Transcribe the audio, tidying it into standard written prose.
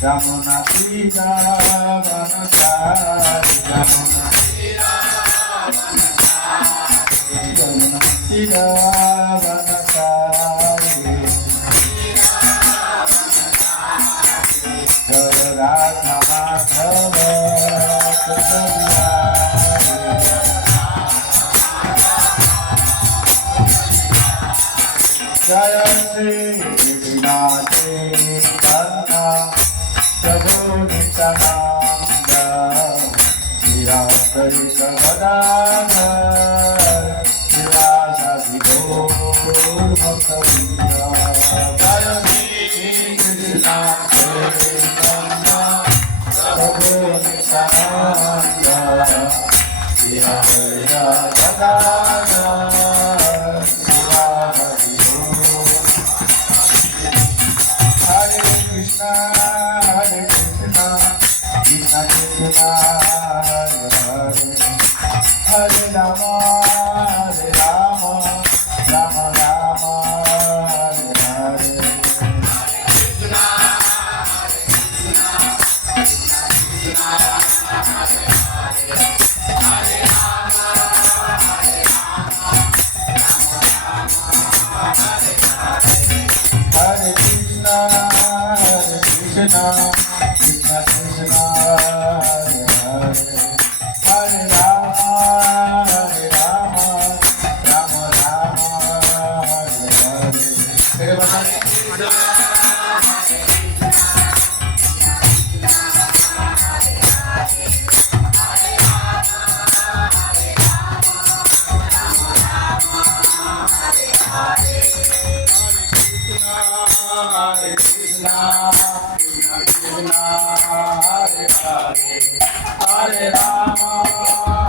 Jamuna Tira Vanasari Jamuna Tira Vanasari Jaya Radha Madhava Jaya Sri Nati Kanna Prabhu Nityananda Shira Karika Vadadhar Shivasadi Gaur Bhaktavinda Jaya Shri Krishna Chaitanya Prabhu Nityananda Shira Karika Vadadhar Shivasadi Gaur Hare Krishna Hare Krishna Krishna Krishna Hare Hare Hare Rama Hare Rama Rama Rama Hare Hare Hare Krishna Hare Krishna Krishna Krishna Hare Hare Hare Rama Hare Rama Rama Rama Hare Hare Hare Krishna Krishna Krishna Hare Hare Hare Rama